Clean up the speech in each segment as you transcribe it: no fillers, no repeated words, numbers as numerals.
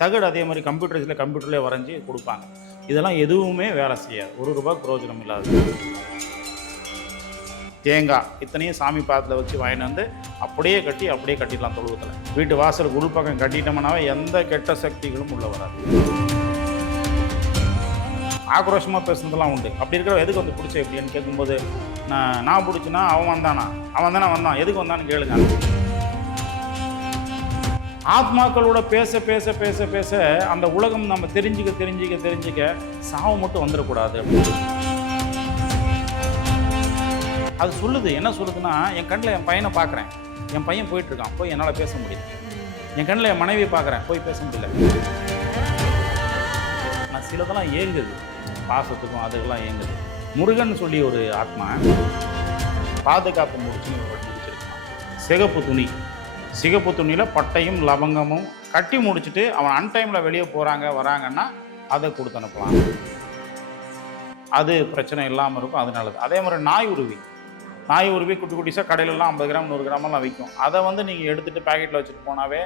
தகடு அதே மாதிரி கம்ப்யூட்டர்லேயே வரைஞ்சி கொடுப்பாங்க. இதெல்லாம் எதுவுமே வேலை செய்யாது. ₹1 பிரயோஜனம் இல்லாது. தேங்காய் இத்தனையும் சாமி பாதத்தில் வச்சு வாங்கிட்டு வந்து அப்படியே கட்டிடலாம் தொழுவத்தில். வீட்டு வாசலுக்கு உள்பக்கம் கட்டிட்டோம்னாவே எந்த கெட்ட சக்திகளும் உள்ள வராது. ஆக்ரோஷமாக பேசுனதெல்லாம் உண்டு. அப்படி இருக்கிற எதுக்கு வந்து பிடிச்ச எப்படின்னு கேட்கும்போது, நான் பிடிச்சினா அவன் தானே வந்தான், எதுக்கு வந்தான்னு கேளுங்க. ஆத்மாக்களோட பேச பேச பேச பேச அந்த உலகம் நம்ம தெரிஞ்சிக்க சாவு மட்டும் வந்துடக்கூடாது. அது சொல்லுது. என்ன சொல்லுதுன்னா, என் கண்ணில் என் பையனை பார்க்குறேன், என் பையன் போயிட்டுருக்கான், போய் என்னால் பேச முடியுது. என் கண்ணில் என் மனைவியை பார்க்குறேன், போய் பேச முடியல. நான் சிலதெல்லாம் ஏங்குது, பாசத்துக்கும் அதுக்கெல்லாம் ஏங்குது. முருகன் சொல்லி ஒரு ஆத்மா பாதுகாப்பு முடிச்சிருக்கான். சிகப்பு துணியில் பட்டையும் லவங்கமும் கட்டி முடிச்சுட்டு அவன் அன்டைமில் வெளியே வராங்கன்னா அதை கொடுத்து அனுப்பலாம். அது பிரச்சனை இல்லாமல் இருக்கும், அது நல்லது. அதே மாதிரி நாய் உருவி குட்டிசாக கடையிலலாம் 50 கிராம் 100 கிராமெல்லாம் விற்கும். அதை வந்து நீங்கள் எடுத்துகிட்டு பேக்கெட்டில் வச்சுட்டு போனாவே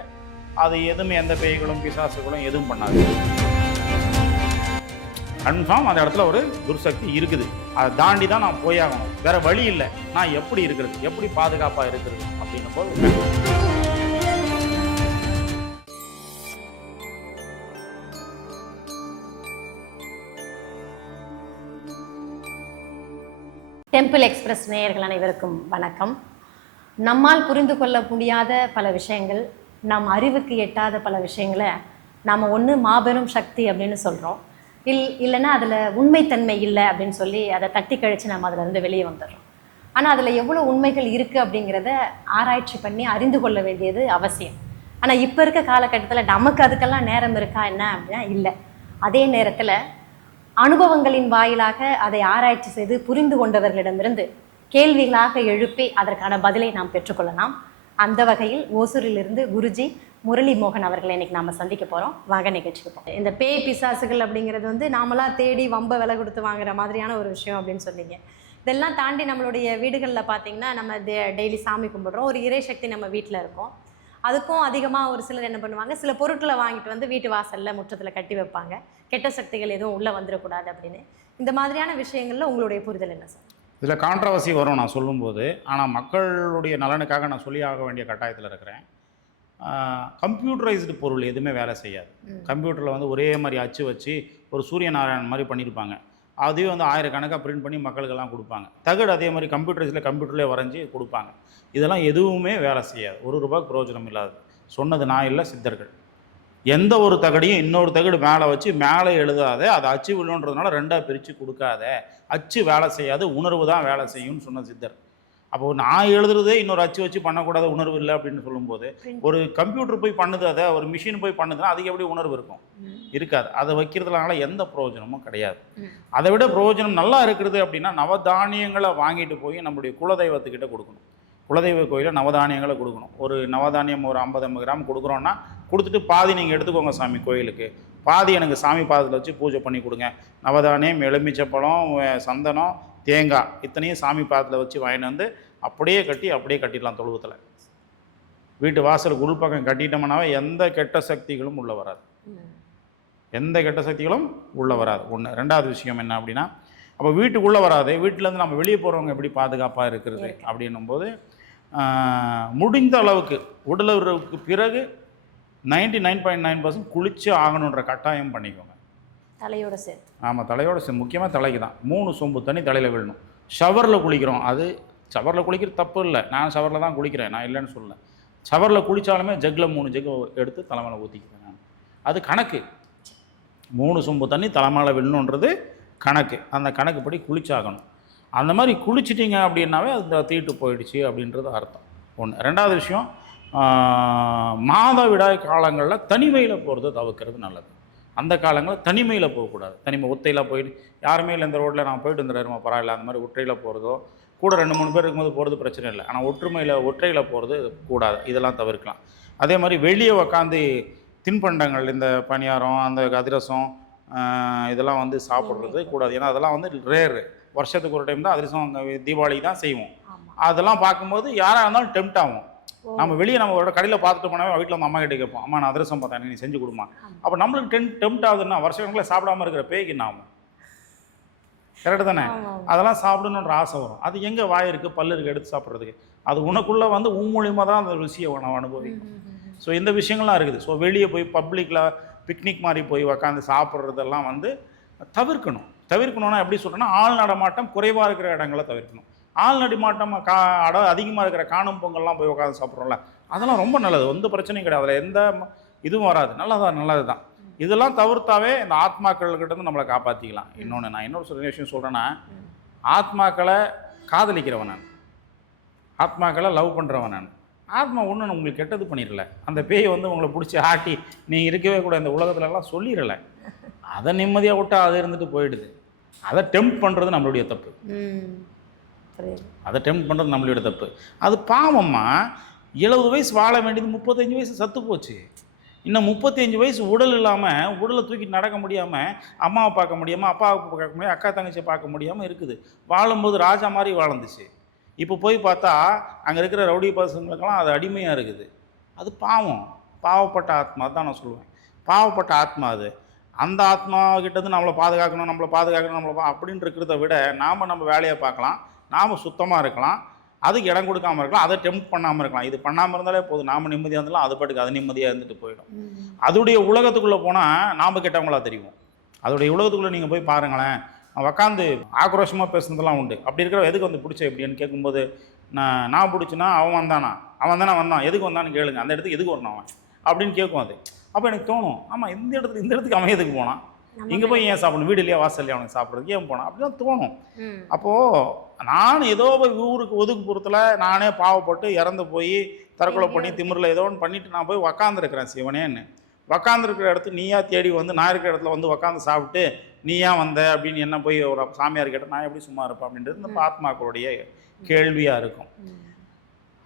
அது எதுவுமே எந்த பேய்களும் பிசாசுகளும் எதுவும் பண்ணாது. கன்ஃபார்ம் அந்த இடத்துல ஒரு துர்சக்தி இருக்குது. அதை தாண்டி தான் நான் போயாகணும், வேற வழி இல்லை. நான் எப்படி இருக்கிறது, எப்படி பாதுகாப்பாக இருக்கிறது அப்படின்னும் போது டெம்பிள் எக்ஸ்பிரஸ் நேயர்கள் அனைவருக்கும் வணக்கம். நம்மால் புரிந்து கொள்ள முடியாத பல விஷயங்கள், நம் அறிவுக்கு எட்டாத பல விஷயங்களை நாம் ஒன்று மாபெரும் சக்தி அப்படின்னு சொல்கிறோம், இல்லைன்னா அதில் உண்மைத்தன்மை இல்லை அப்படின்னு சொல்லி அதை தட்டி கழித்து நம்ம அதிலேருந்து வெளியே வந்துடுறோம். ஆனால் அதில் எவ்வளோ உண்மைகள் இருக்குது அப்படிங்கிறத ஆராய்ச்சி பண்ணி அறிந்து கொள்ள வேண்டியது அவசியம். ஆனால் இப்போ இருக்க காலகட்டத்தில் நமக்கு அதுக்கெல்லாம் நேரம் இருக்கா என்ன அப்படின்னா இல்லை. அதே நேரத்தில் அனுபவங்களின் வாயிலாக அதை ஆராய்ச்சி செய்து புரிந்து கொண்டவர்களிடமிருந்து கேள்விகளாக எழுப்பி அதற்கான பதிலை நாம் பெற்றுக்கொள்ளலாம். அந்த வகையில் ஓசூரிலிருந்து குருஜி முரளி மோகன் அவர்களை இன்னைக்கு நாம் சந்திக்க போகிறோம். வாங்க நிகழ்ச்சிக்கு போகிறோம். இந்த பேய் பிசாசுகள் அப்படிங்கிறது வந்து நாமளாக தேடி வம்ப விலை கொடுத்து வாங்குற மாதிரியான ஒரு விஷயம் அப்படின்னு சொன்னீங்க. இதெல்லாம் தாண்டி நம்மளுடைய வீடுகளில் பார்த்திங்கன்னா நம்ம டெய்லி சாமி கும்பிட்றோம், ஒரு இறை சக்தி நம்ம வீட்டில் இருக்கோம். அதுக்கும் அதிகமாக ஒரு சிலர் என்ன பண்ணுவாங்க, சில பொருட்களை வாங்கிட்டு வந்து வீட்டு வாசலில் முற்றத்தில் கட்டி வைப்பாங்க, கெட்ட சக்திகள் எதுவும் உள்ளே வந்துடக்கூடாது அப்படின்னு. இந்த மாதிரியான விஷயங்களில் உங்களுடைய புரிதல் என்ன சார்? இதில் கான்ட்ரவர்சி வரும் நான் சொல்லும்போது. ஆனால் மக்களுடைய நலனுக்காக நான் சொல்லி ஆக வேண்டிய கட்டாயத்தில் இருக்கிறேன். கம்ப்யூட்டரைஸ்டு பொருள் எதுவுமே வேலை செய்யாது. கம்ப்யூட்டரில் வந்து ஒரே மாதிரி அச்சு வச்சு ஒரு சூரிய நாராயணன் மாதிரி பண்ணியிருப்பாங்க. அதுவே வந்து ஆயிரக்கணக்காக பிரிண்ட் பண்ணி மக்களுக்கெல்லாம் கொடுப்பாங்க. தகடு அதே மாதிரி கம்ப்யூட்டர்லேயே வரைஞ்சி கொடுப்பாங்க. இதெல்லாம் எதுவுமே வேலை செய்யாது. ₹1 பிரயோஜனம் இல்லாது. சொன்னது நான் இல்லை, சித்தர்கள். எந்த ஒரு தகடையும் இன்னொரு தகடு மேலே வச்சு மேலே எழுதாத, அது அச்சு விழுன்றதுனால 2ஆக பிரித்து கொடுக்காத. அச்சு வேலை செய்யாது, உணர்வு தான் வேலை செய்யும்னு சொன்ன சித்தர். அப்போது நான் எழுதுறதே இன்னொரு அச்சு வச்சு பண்ணக்கூடாத, உணர்வு இல்லை அப்படின்னு சொல்லும்போது, ஒரு கம்ப்யூட்டர் போய் பண்ணுது, அதை ஒரு மிஷின் போய் பண்ணுதுன்னா அதுக்கு எப்படி உணர்வு இருக்கும்? இருக்காது. அதை வைக்கிறதுனால எந்த பிரயோஜனமும் கிடையாது. அதை விட பிரயோஜனம் நல்லா இருக்கிறது அப்படின்னா நவதானியங்களை வாங்கிட்டு போய் நம்மளுடைய குலதெய்வத்துக்கிட்ட கொடுக்கணும். குலதெய்வ கோயிலில் நவதானியங்களை கொடுக்கணும். ஒரு நவதானியம் ஒரு 50 கிராம் கொடுக்குறோன்னா கொடுத்துட்டு பாதி நீங்கள் எடுத்துக்கோங்க சாமி கோயிலுக்கு, பாதி எனக்கு சாமி பாதத்தில் வச்சு பூஜை பண்ணி கொடுங்க. நவதானியம், எலுமிச்சப்பழம், சந்தனம், தேங்காய் இத்தனையும் சாமி பாதத்தில் வச்சு வாங்கிட்டு வந்து அப்படியே கட்டிடலாம் தொழுவத்தில். வீட்டு வாசலுக்கு உள்பக்கம் கட்டிட்டோம்னாவே எந்த கெட்ட சக்திகளும் உள்ளே வராது. ஒன்று. ரெண்டாவது விஷயம் என்ன அப்படின்னா, அப்போ வீட்டுக்குள்ளே வராது. வீட்டிலேருந்து நம்ம வெளியே போகிறவங்க எப்படி பாதுகாப்பாக இருக்கிறது அப்படின்னும் போது, முடிந்த அளவுக்கு உடலுறவுக்கு பிறகு 99.9% குளிச்சு ஆகணுன்ற கட்டாயம் பண்ணிக்கோங்க. தலையோட சேர்த்து. ஆமாம், தலையோட சேர்த்து. முக்கியமாக தலைக்கு தான் 3 சொம்பு தண்ணி தலையில் விழணும். ஷவரில் குளிக்கிறோம், அது ஷவரில் குளிக்கிறது தப்பு இல்லை, நான் ஷவரில் தான் குளிக்கிறேன், நான் இல்லைன்னு சொல்லலை. ஷவரில் குளித்தாலுமே ஜக்கில் 3 ஜக்கு எடுத்து தலைமையில் ஊற்றிக்குவேன் நான். அது கணக்கு. 3 சொம்பு தண்ணி தலைமையில் விழணுன்றது கணக்கு. அந்த கணக்குப்படி குளிச்சாகணும். அந்த மாதிரி குளிச்சிட்டிங்க அப்படின்னாவே அந்த தீட்டு போயிடுச்சு அப்படின்றது அர்த்தம். ஒன்று. ரெண்டாவது விஷயம், மாதவிடாய் காலங்களில் தனிமையில் போகிறது தவிர்க்கிறது நல்லது. அந்த காலங்களில் தனிமையில் போகக்கூடாது. ஒத்தையில் போயிட்டு யாருமே இல்லை, இந்த ரோட்டில் நான் போயிட்டு வந்துடுறோமா பரவாயில்ல, அந்த மாதிரி ஒற்றையில் போகிறதோ, கூட 2-3 பேர் இருக்கும்போது போகிறது பிரச்சனை இல்லை. ஆனால் ஒற்றையில் போகிறது கூடாது. இதெல்லாம் தவிர்க்கலாம். அதே மாதிரி வெளியே உக்காந்து தின்பண்டங்கள், இந்த பணியாரம், அந்த அதிரசம், இதெல்லாம் வந்து சாப்பிட்றது கூடாது. ஏன்னா அதெல்லாம் வந்து ரேரு. வருஷத்துக்கு ஒரு டைம் தான் அதிரசம், தீபாவளிக்கு தான் செய்வோம். அதெல்லாம் பார்க்கும்போது யாராக இருந்தாலும் டெம்ட் ஆகும். நம்ம வெளியே நம்ம கடையில் பார்த்துட்டு போனாவே வீட்டில் வந்து அம்மா கிட்டே கேட்போம், அம்மா நான் அதிரசம் பார்த்தேன் நீ செஞ்சு கொடுமா. அப்போ நம்மளுக்கு டெம்ட் ஆகுதுன்னா வருஷக்கணக்கில் சாப்பிடாம இருக்கிற பேய்க்கு என்ன ஆகும்? கரெக்டு தானே? அதெல்லாம் சாப்பிடணுன்ற ஆசை வரும். அது எங்கே வாய் இருக்குது பல்லு இருக்குது எடுத்து சாப்பிட்றதுக்கு? அது உனக்குள்ளே வந்து மூலியமாக தான் அந்த ருசியை நம்ம அனுபவிக்கும். ஸோ இந்த விஷயங்கள்லாம் இருக்குது. ஸோ வெளியே போய் பப்ளிக்கில் பிக்னிக் மாதிரி போய் உக்காந்து சாப்பிட்றதெல்லாம் வந்து தவிர்க்கணும்னா எப்படி சொல்கிறேன்னா, ஆள் நடமாட்டம் குறைவாக இருக்கிற இடங்களை தவிர்க்கணும். ஆள் நடமாட்டம் அதிகமாக இருக்கிற காணும் பொங்கல்லாம் போய் உட்காந்து சாப்பிட்றோம்ல, அதெல்லாம் ரொம்ப நல்லது, எந்த பிரச்சனையும் கிடையாது, அதில் எந்த இதுவும் வராது, நல்லது தான். இதெல்லாம் தவிர்த்தாவே இந்த ஆத்மாக்கள்கிட்ட இருந்து நம்மளை காப்பாற்றிக்கலாம். இன்னொன்று நான் இன்னொரு விஷயம் சொல்கிறேன்னா, ஆத்மாக்களை காதலிக்கிறவன் நான், ஆத்மாக்களை லவ் பண்ணுறவன் நான். ஆத்மா ஒன்று உங்களுக்கு கெட்டது பண்ணிடல, அந்த பேய் வந்து உங்களை பிடிச்சி ஆட்டி நீ இருக்கவே கூட இந்த உலகத்துலலாம் சொல்லிடலை, அதை நிம்மதியாக விட்டா அது இருந்துட்டு போயிடுது. அதை டெம்ப்ட் பண்ணுறது நம்மளுடைய தப்பு. அதை டெம்ப்ட் பண்ணுறது நம்மளுடைய தப்பு. அது பாவம்மா. 70 வயசு வாழ வேண்டியது 35 வயசு சத்து போச்சு. இன்னும் 35 வயசு உடல் இல்லாமல், உடலை தூக்கிட்டு நடக்க முடியாமல், அம்மாவை பார்க்க முடியாமல், அப்பாவை பார்க்க முடியாமல், அக்கா தங்கச்சியை பார்க்க முடியாமல் இருக்குது. வாழும்போது ராஜா மாதிரி வாழ்ந்துச்சு. இப்போ போய் பார்த்தா அங்கே இருக்கிற ரவுடி பசங்களுக்கெல்லாம் அது அடிமையாக இருக்குது. அது பாவம், பாவப்பட்ட ஆத்மா தான் நான் சொல்லுவேன். பாவப்பட்ட ஆத்மா அது. அந்த ஆத்மாக்கிட்டேருந்து நம்மளை பாதுகாக்கணும் அப்படின்னு இருக்கிறத விட நம்ம வேலையை பார்க்கலாம், நாம் சுத்தமாக இருக்கலாம், அதுக்கு இடம் கொடுக்காமல் இருக்கலாம், அதை டெம்ப்ட் பண்ணாமல் இருக்கலாம். இது பண்ணாமல் இருந்தாலே போதும், நாம் நிம்மதியாக இருந்தாலும் அது பாட்டுக்கு அது நிம்மதியாக இருந்துட்டு போயிடும். அதோடைய உலகத்துக்குள்ளே போனால் நாம் கெட்டவங்களா தெரியும். அதோடைய உலகத்துக்குள்ளே நீங்கள் போய் பாருங்களேன், உக்காந்து ஆக்ரோஷமாக பேசுனதெல்லாம் உண்டு. அப்படி இருக்கிற எதுக்கு வந்து பிடிச்ச எப்படின்னு கேட்கும்போது, நான் பிடிச்சினா அவன் தானே வந்தான், எதுக்கு வந்தான்னு கேளுங்க, அந்த இடத்துக்கு எதுக்கு வரணும் அவன் அப்படின்னு கேட்கும் அது. அப்போ எனக்கு தோணும், ஆமாம் இந்த இடத்துக்கு அவன் எதுக்கு போனான், இங்கே போய் ஏன் சாப்பிடணும், வீடு இல்லையா வாசல் இல்லையா அவனுக்கு சாப்பிட்றதுக்கு ஏன் போனான் அப்படிதான் தோணும். அப்போது நான் ஏதோ ஊருக்கு ஒதுக்குப்புறத்தில் நானே பாவப்பட்டு இறந்து போய் தற்கொலை பண்ணி திமிரில் ஏதோ ஒன்று பண்ணிவிட்டு நான் போய் உக்காந்துருக்கிறேன் சிவனேன்னு. உக்காந்துருக்கிற இடத்துக்கு நீயா தேடி வந்து நான் இருக்கிற இடத்துல வந்து உக்காந்து சாப்பிட்டு நீ ஏன் வந்த அப்படின்னு என்ன போய் ஒரு சாமியார் கேட்டால் நான் எப்படி சும்மா இருப்பேன் அப்படின்றது இந்த ஆத்மாக்களுடைய கேள்வியாக இருக்கும்.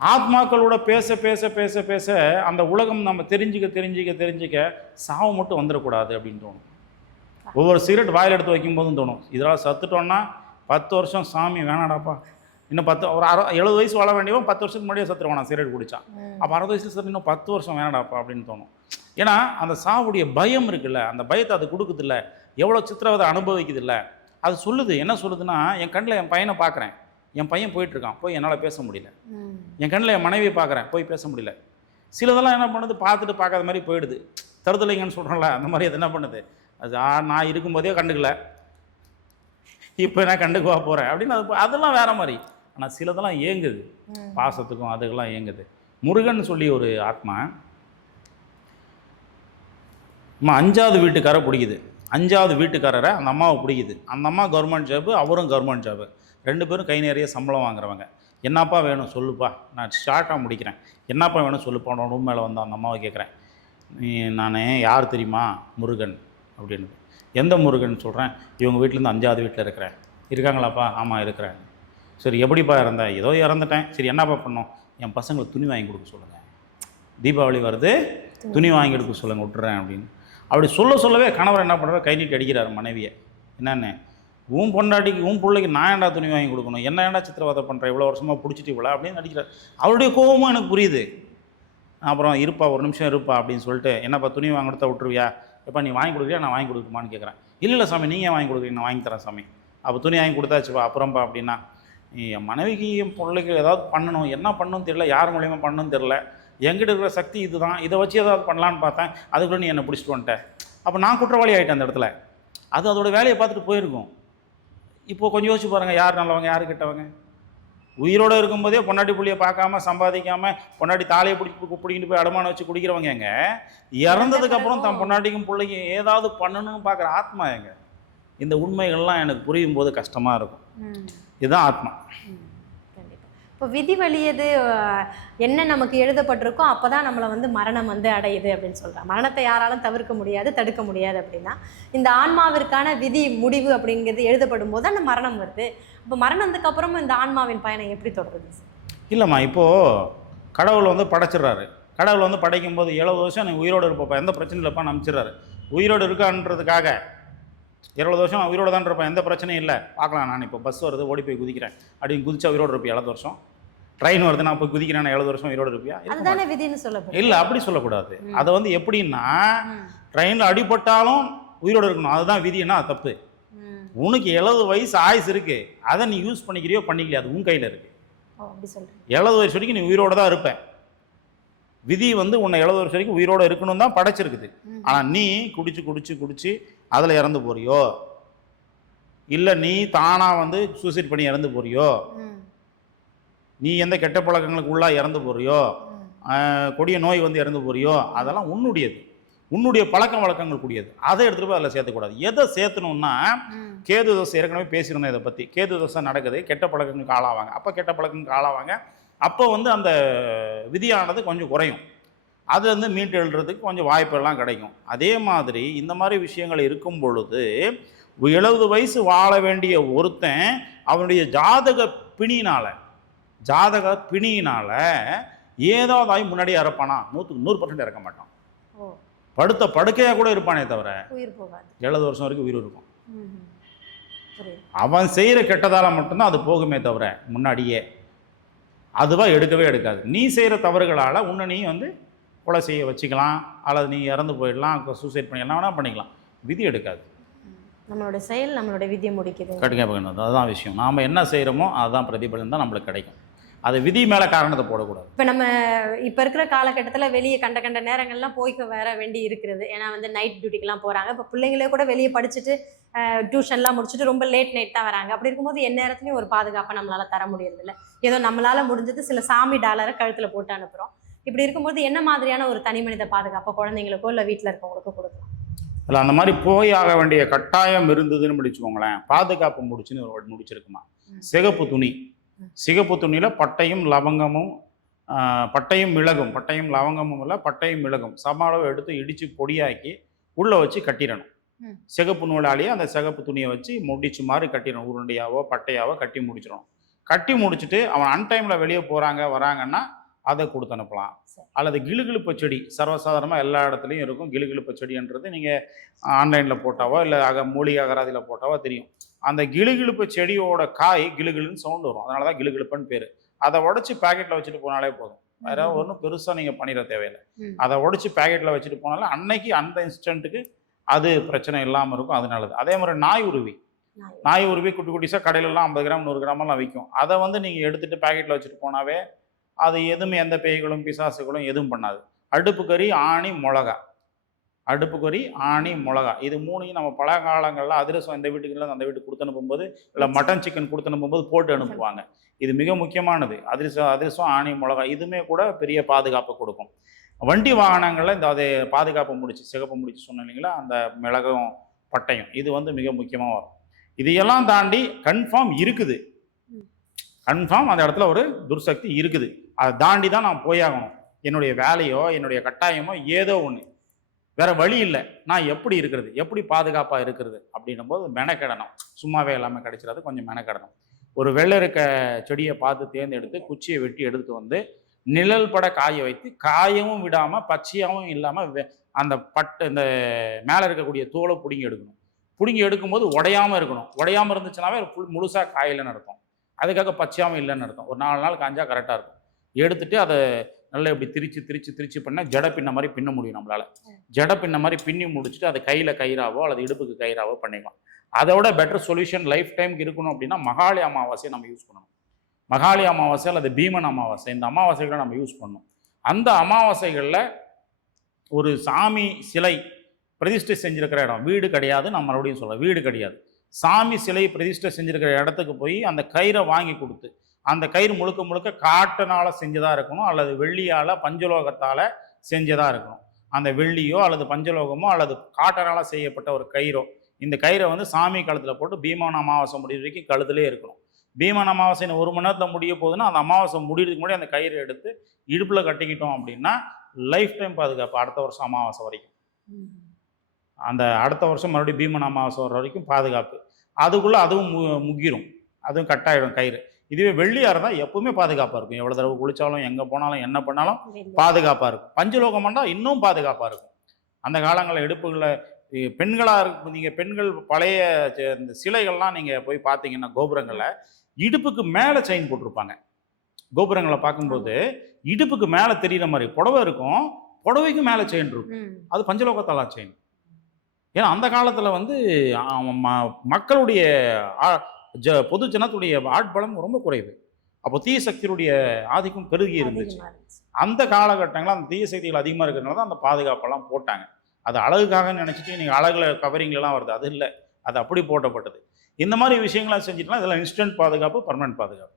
ஆத்மாக்களோட பேச பேச பேச பேச அந்த உலகம் நம்ம தெரிஞ்சிக்க சாவு மட்டும் வந்துடக்கூடாது அப்படின்னு தோணும். ஒவ்வொரு சிகரெட் வாயில் எடுத்து வைக்கும்போதும் தோணும், இதெல்லாம் சத்துட்டோன்னா 10 வருஷம் சாமி வேணாடாப்பா, இன்னும் 70 வயசு வாழ வேண்டியவன் 10 வருஷத்துக்கு முன்னாடியே சத்துருவான் சிகரெட் குடித்தான். அப்போ 60 வயசு சத்து இன்னும் 10 வருஷம் வேணாடாப்பா அப்படின்னு தோணும். ஏன்னா அந்த சாவுடைய பயம் இருக்குல்ல, அந்த பயத்தை அது கொடுக்குதில்ல, எவ்வளோ சித்திரவதை அனுபவிக்குதில்ல, அது சொல்லுது. என்ன சொல்லுதுன்னா, என் கண்ணில் என் பையனை பார்க்குறேன், என் பையன் போயிட்டுருக்கான், போய் என்னால் பேச முடியல. என் கண்ணில் என் மனைவியை பார்க்குறேன், போய் பேச முடியல. சிலதெல்லாம் என்ன பண்ணுது, பார்த்துட்டு பார்க்காத மாதிரி போயிடுது. தருதலைங்கன்னு சொல்கிறோம்ல, அந்த மாதிரி அது என்ன பண்ணுது, அது நான் இருக்கும்போதே கண்டுக்கல, இப்போ நான் கண்டுக்குவா போகிறேன் அப்படின்னு அதெல்லாம் வேற மாதிரி. ஆனால் சிலதெல்லாம் ஏங்குது, பாசத்துக்கும் அதுக்கெல்லாம் ஏங்குது. முருகன் சொல்லி ஒரு ஆத்மா 5வது வீட்டுக்காரை பிடிக்குது. 5வது வீட்டுக்காரரை அந்த அம்மாவை பிடிக்குது. அந்த அம்மா கவர்மெண்ட் ஜாபு, அவரும் கவர்மெண்ட் ஜாபு, 2 பேரும் கை நிறைய சம்பளம் வாங்குறவங்க. என்னப்பா வேணும் சொல்லுப்பா, நான் ஷார்ட்டாக முடிக்கிறேன், என்னப்பா வேணும் சொல்லுப்பா. ரூம் மேலே வந்து அந்த அம்மாவை கேட்குறேன், நான் யார் தெரியுமா, முருகன் அப்படின்னு. எந்த முருகன் சொல்கிறேன், இவங்க வீட்டிலேருந்து 5வது வீட்டில் இருக்கிறேன். இருக்காங்களாப்பா, ஆமாம் இருக்கிறேன். சரி எப்படிப்பா இறந்தேன், ஏதோ இறந்துட்டேன், சரி என்னப்பா பண்ணோம், என் பசங்களுக்கு துணி வாங்கி கொடுக்க சொல்லுங்கள், தீபாவளி வருது துணி வாங்கி கொடுக்க சொல்லுங்கள் விட்டுறேன் அப்படின்னு. அப்படி சொல்லவே கணவர் என்ன பண்ணுறாரு, கை நீட்டி அடிக்கிறார் மனைவியை. என்னென்னு, உன் பொண்டாட்டிக்கு உன் பிள்ளைக்கு நான் ஏன்டா துணி வாங்கி கொடுக்கணும், என்ன ஏன்டா சித்திரவதை பண்ணுறேன், இவ்வளோ வருஷமாக பிடிச்சிட்டு இவ்வளோ அப்படின்னு அடிக்கிறார். அவருடைய கோபமும் எனக்கு புரியுது. அப்புறம் இருப்பா ஒரு நிமிஷம் இருப்பா அப்படின்னு சொல்லிட்டு, என்னப்பா துணி வாங்கி கொடுத்தா விட்டுருவியா, எப்போ நீ வாங்கி கொடுக்குறியா நான் வாங்கி கொடுக்குமான்னு கேட்குறேன். இல்லை சாமி நீங்கள் வாங்கி கொடுக்குறீங்க, நான் வாங்கி தரேன் சாமி. அப்போ துணி வாங்கி கொடுத்தாச்சுப்பா, அப்புறம்ப்பா அப்படின்னா, என் மனைவிக்கு என் பிள்ளைக்கு ஏதாவது பண்ணணும், என்ன பண்ணணும்னு தெரியல, யார் மூலியமாக பண்ணணும்னு தெரில, என்கிட்ட இருக்கிற சக்தி இதுதான், இதை வச்சு ஏதாவது பண்ணலான்னு பார்த்தேன், அதுக்குள்ள நீ என்னை பிடிச்சிட்டு வந்துட்டேன். அப்போ நான் குற்றவாளி ஆகிட்டேன் அந்த இடத்துல. அது அதோட வேலையை பார்த்துட்டு போயிருக்கும். இப்போது கொஞ்சம் யோசிச்சு பாருங்கள், யார் நல்லவங்க யார் கெட்டவங்க. உயிரோடு இருக்கும்போதே பொண்டாட்டி புள்ளியை பார்க்காம சம்பாதிக்காமல் பொண்டாட்டி தாலையை பிடிக்கிட்டு போய் அடமானம் வச்சு குடிக்கிறவங்க எங்க, இறந்ததுக்கப்புறம் தன் பொண்டாட்டிக்கும் பிள்ளைக்கும் ஏதாவது பண்ணணும்னு பார்க்குற ஆத்மா எங்க. இந்த உண்மைகள்லாம் எனக்கு புரியும் போது கஷ்டமாக இருக்கும். இதுதான் ஆத்மா. இப்போ விதி வழியது என்ன நமக்கு எழுதப்பட்டிருக்கோ அப்போ தான் நம்மளை வந்து மரணம் வந்து அடையுது அப்படின்னு சொல்கிறாங்க. மரணத்தை யாராலும் தவிர்க்க முடியாது, தடுக்க முடியாது. அப்படின்னா இந்த ஆன்மாவிற்கான விதி முடிவு அப்படிங்கிறது எழுதப்படும் போது அந்த மரணம் வருது. இப்போ மரணத்துக்கு அப்புறமும் இந்த ஆன்மாவின் பயணம் எப்படி தொடருது? இல்லைம்மா, இப்போது கடவுள் வந்து படைச்சிடுறாரு. கடவுள் வந்து படைக்கும் போது 70 வருஷம் நீ உயிரோடு இருப்பப்பா, எந்த பிரச்சனையும் இல்லைப்பா நம்பிச்சிடுறாரு. உயிரோடு இருக்கான்றதுக்காக 70 வருஷம் நான் உயிரோடு தான் இருப்பேன், எந்த பிரச்சனையும் இல்லை, பார்க்கலாம், நான் இப்போ பஸ் வருது ஓடி போய் குதிக்கிறேன் அப்படின்னு குதிச்சா உயிரோடு இருப்பேன் 70 வருஷம். ட்ரெயின் வருது நான் போய் குதிக்கிறேன் 70 வருஷம் உயிரோடு இருப்பியா? அதுதானே விதின்னு சொல்லப்படும். இல்லை, அப்படி சொல்லக்கூடாது. அதை வந்து எப்படின்னா ட்ரெயினில் அடிபட்டாலும் உயிரோடு இருக்கணும், அதுதான் விதின்னா அது தப்பு. உனக்கு 70 வயசு ஆயுசு இருக்கு, அதை நீ யூஸ் பண்ணிக்கிறியோ பண்ணிக்கலையா அது உன் கையில் இருக்கு. 70 வயசு வரைக்கும் நீ உயிரோடு தான் இருப்பேன். விதி வந்து உன்னை 70 வருஷம் வரைக்கும் உயிரோடு இருக்கணும் தான் படைச்சிருக்குது. ஆனால் நீ குடிச்சு குடிச்சு குடிச்சு அதில் இறந்து போறியோ, இல்லை நீ தானாக வந்து சூசைட் பண்ணி இறந்து போறியோ, நீ எந்த கெட்ட பழக்கங்களுக்கு உள்ளா இறந்து போறியோ, கொடிய நோய் வந்து இறந்து போறியோ, அதெல்லாம் உன்னுடையது, உன்னுடைய பழக்க வழக்கங்கள் கூடியது. அதை எடுத்துகிட்டு போய் அதில் சேர்த்துக்கூடாது. எதை சேர்த்தணும்னா கேது தோசை ஏற்கனவே பேசியிருந்தோம் இதை பற்றி. கேது தோசை நடக்குது, கெட்ட பழக்கங்களுக்கு ஆளாவாங்க. அப்போ கெட்ட பழக்கங்களுக்கு ஆளாவாங்க, அப்போ வந்து அந்த விதியானது கொஞ்சம் குறையும். அது வந்து மீட்டு எழுதுறதுக்கு கொஞ்சம் வாய்ப்பெல்லாம் கிடைக்கும். அதே மாதிரி இந்த மாதிரி விஷயங்கள் இருக்கும் பொழுது 70 வயசு வாழ வேண்டிய ஒருத்தன் அவனுடைய ஜாதக பிணியினால் ஏதாவது ஆகி முன்னாடியே இறப்பானா? 100% இறக்க மாட்டான். படுத்த படுக்கையாக கூட இருப்பானே தவிர 70 வருஷம் வரைக்கும் உயிர் இருக்கும். அவன் செய்கிற கெட்டதால் மட்டும்தான் அது போகுமே தவிர முன்னாடியே அதுவாக எடுக்கவே எடுக்காது. நீ செய்கிற தவறுகளால் உன்னை நீ வந்து கொலை செய்ய வச்சுக்கலாம், அல்லது நீ இறந்து போயிடலாம், சூசைட் பண்ணிடலாம், வேணால் பண்ணிக்கலாம். விதி எடுக்காது. நம்மளோட செயல் நம்மளோட விதியை முடிக்குது. கண்டிப்பாக அதுதான் விஷயம். நாம் என்ன செய்கிறோமோ அதுதான் பிரதிபலன் தான் நம்மளுக்கு கிடைக்கும். அது விதி மேலே காரணத்தை போடக்கூடாது. இப்போ இருக்கிற காலகட்டத்தில் வெளியே கண்ட நேரங்கள்லாம் போய்க்க வர வேண்டி இருக்கிறது. ஏன்னா வந்து நைட் டியூட்டிக்கெலாம் போகிறாங்க. இப்போ பிள்ளைங்களே கூட வெளியே படிச்சுட்டு டியூஷன்லாம் முடிச்சுட்டு ரொம்ப லேட் நைட் தான் வராங்க. அப்படி இருக்கும்போது எந்த நேரத்துலையும் ஒரு பாதுகாப்பை நம்மளால் தர முடியறதில்ல. ஏதோ நம்மளால் முடிஞ்சது சில சாமி டாலரை கழுத்தில் போட்டு அனுப்புகிறோம். இப்படி இருக்கும்போது என்ன மாதிரியான ஒரு தனி மனித பாதுகாப்பை குழந்தைங்களுக்கோ இல்லை வீட்டில் இருக்கவங்களுக்கோ கொடுக்கலாம்? இல்லை, அந்த மாதிரி போய் ஆக வேண்டிய கட்டாயம் இருந்ததுன்னு முடிச்சுக்கோங்களேன். பாதுகாப்பு முடிச்சிருக்குமா? சிகப்பு துணியில் பட்டையும் லவங்கமும் இல்லை பட்டையும் மிளகும் சம அளவு எடுத்து இடித்து பொடியாக்கி உள்ளே வச்சு கட்டிடணும். சிகப்பு நூலாலேயே அந்த சிகப்பு துணியை வச்சு முடிச்சு மாதிரி கட்டிடணும். உருண்டையாவோ பட்டையாவோ கட்டி முடிச்சிடணும். கட்டி முடிச்சுட்டு அவன் அன்டைமில் வெளியே வராங்கன்னா அதை கொடுத்து அனுப்பலாம். அல்லது கிளுகிழுப்பு செடி சர்வசாதாரணமாக எல்லா இடத்துலையும் இருக்கும். கிளுகிழுப்பு செடின்றது நீங்கள் ஆன்லைனில் போட்டாவோ இல்லை மூலிகை அகராதியில் போட்டாவோ தெரியும். அந்த கிளுகிழுப்பு செடியோட காய் கிளுகிழுன்னு சவுண்டு வரும், அதனால தான் கிளுகிழுப்புன்னு பேர். அதை உடச்சி பேக்கெட்டில் வச்சுட்டு போனாலே போதும். வேற ஒன்றும் பெருசாக நீங்கள் பண்ணிட தேவையில்லை. அதை உடச்சி பேக்கெட்டில் வச்சுட்டு போனாலும் அன்னைக்கு அந்த இன்ஸ்டன்ட்டுக்கு அது பிரச்சனை இல்லாமல் இருக்கும். அது நல்லது. அதே மாதிரி நாய் உருவி குட்டி குட்டிஸாக கடையிலலாம் 50 கிராம் 100 கிராமெல்லாம் விற்கும். அதை வந்து நீங்கள் எடுத்துகிட்டு பேக்கெட்டில் வச்சுட்டு போனாவே அது எதுவுமே எந்த பேய்களும் பிசாசுகளும் எதுவும் பண்ணாது. அடுப்புக்கறி ஆணி மிளகா இது 3ஐயும் நம்ம பல காலங்களில் அதிரசம் இந்த வீட்டுக்கு அந்த வீட்டுக்கு கொடுத்து அனுப்பும்போது இல்லை மட்டன் சிக்கன் கொடுத்து அனுப்பும்போது போட்டு அனுப்புவாங்க. இது மிக முக்கியமானது. அதிரசம் ஆணி மிளகா இதுவுமே கூட பெரிய பாதுகாப்பு கொடுக்கும். வண்டி வாகனங்களில் இந்த அதை பாதுகாப்பு சிகப்பு முடிச்சு சொன்னேன் இல்லைங்களா, அந்த மிளகும் பட்டையும் இது வந்து மிக முக்கியமாக வரும். இதையெல்லாம் தாண்டி கன்ஃபார்ம் அந்த இடத்துல ஒரு துர்சக்தி இருக்குது. அதை தாண்டி தான் நான் போயாகணும். என்னுடைய வேலையோ என்னுடைய கட்டாயமோ ஏதோ ஒன்று, வேற வழி இல்லை. நான் எப்படி பாதுகாப்பாக இருக்கிறது அப்படின்னும் போது மெனக்கெடணும். சும்மாவே எல்லாமே கிடைச்சிடாது, கொஞ்சம் மெனக்கெடணும். ஒரு வெள்ளரிக்க செடியை பார்த்து தேர்ந்தெடுத்து குச்சியை வெட்டி எடுத்துட்டு வந்து நிழல் பட காய வைத்து காயவும் விடாமல் பச்சையாகவும் இல்லாமல் அந்த இந்த மேலே இருக்கக்கூடிய தோலை பிடுங்கி எடுக்கும்போது உடையாமல் இருக்கணும். உடையாமல் இருந்துச்சுனாவே முழுசாக காயில்னு அர்த்தம். அதுக்காக பச்சையாகவும் இல்லைன்னு அர்த்தம். ஒரு 4 நாள் காஞ்சா கரெக்டாக இருக்கும். எடுத்துட்டு அதை நல்லா இப்படி திரிச்சு பண்ணால் ஜடை பின்ன மாதிரி பின்ன முடியும் நம்மளால். ஜடை பின்ன மாதிரி பின்னி முடிச்சுட்டு அதை கையில் கயிறாவோ அல்லது இடுப்புக்கு கயிறாவோ பண்ணிக்கலாம். அதோட பெட்டர் சொல்யூஷன் லைஃப் டைமுக்கு இருக்கணும் அப்படின்னா மகாளி அமாவாசையை நம்ம யூஸ் பண்ணணும். மகாளி அமாவாசை அல்லது பீமன் அமாவாசை, இந்த அமாவாசைகளை நம்ம யூஸ் பண்ணணும். அந்த அமாவாசைகளில் ஒரு சாமி சிலை பிரதிஷ்டை செஞ்சிருக்கிற இடம், வீடு கிடையாது, நான் மறுபடியும் சொல்கிறேன், வீடு கிடையாது, சாமி சிலை பிரதிஷ்டை செஞ்சிருக்கிற இடத்துக்கு போய் அந்த கயிறை வாங்கி கொடுத்து, அந்த கயிறு முழுக்க காட்டினால் செஞ்சதாக இருக்கணும் அல்லது வெள்ளியால் பஞ்சலோகத்தால் செஞ்சதாக இருக்கணும். அந்த வெள்ளியோ அல்லது பஞ்சலோகமோ அல்லது காட்டனால் செய்யப்பட்ட ஒரு கயிறோ, இந்த கயிறை வந்து சாமி கழுத்தில் போட்டு பீமன் அமாவாசை முடிவு வரைக்கும் கழுத்துலேயே இருக்கணும். பீமன் அமாவாசை 1 மணி நேரத்தில் முடிய போகுதுன்னா அந்த அமாவாசை முடிகிறதுக்கு முன்னாடி அந்த கயிறை எடுத்து இடுப்பில் கட்டிக்கிட்டோம் அப்படின்னா லைஃப் டைம் பாதுகாப்பு. அடுத்த வருஷம் அமாவாசை வரைக்கும், அந்த அடுத்த வருஷம் மறுபடியும் பீமன் அமாவாசை வர வரைக்கும் பாதுகாப்பு. அதுக்குள்ளே அதுவும் முக்கிரும், அதுவும் கட்டாயிடும் கயிறு. இதுவே வெள்ளியாக இருந்தால் எப்பவுமே பாதுகாப்பாக இருக்கும். எவ்வளோ தடவை குளித்தாலும் எங்கே போனாலும் என்ன பண்ணாலும் பாதுகாப்பாக இருக்கும். பஞ்சலோகம் பண்ணால் இன்னும் பாதுகாப்பாக இருக்கும். அந்த காலங்களில் இடுப்புகளில் பெண்களாக இருக்கும். நீங்கள் பெண்கள் பழைய இந்த சிலைகள்லாம் நீங்கள் போய் பார்த்தீங்கன்னா கோபுரங்களில் இடுப்புக்கு மேலே செயின் போட்டிருப்பாங்க. கோபுரங்களை பார்க்கும்போது இடுப்புக்கு மேலே தெரிகிற மாதிரி புடவை இருக்கும், புடவைக்கு மேலே செயின் இருக்கும். ம். அது பஞ்சலோகத்தாலா செயின். ஏன்னா அந்த காலத்தில் வந்து மக்களுடைய பொது ஜனத்துடைய ஆட்பலம் ரொம்ப குறைவு. அப்போ தீய சக்தியுடைய ஆதிக்கம் பெருகி இருந்துச்சு. அதிகமா இருந்துச்சு. அந்த காலகட்டங்களில் அந்த தீய சக்திகள் அதிகமாக இருக்கிறதுனால தான் அந்த பாதுகாப்பெல்லாம் போட்டாங்க. அது அழகுக்காக நினச்சிட்டு நீங்கள் அழகுல கவரிங்லாம் வருது, அது இல்லை, அது அப்படி போட்டப்பட்டது. இந்த மாதிரி விஷயங்கள்லாம் செஞ்சுட்டுனா இதெல்லாம் இன்ஸ்டன்ட் பாதுகாப்பு, பர்மனன்ட் பாதுகாப்பு.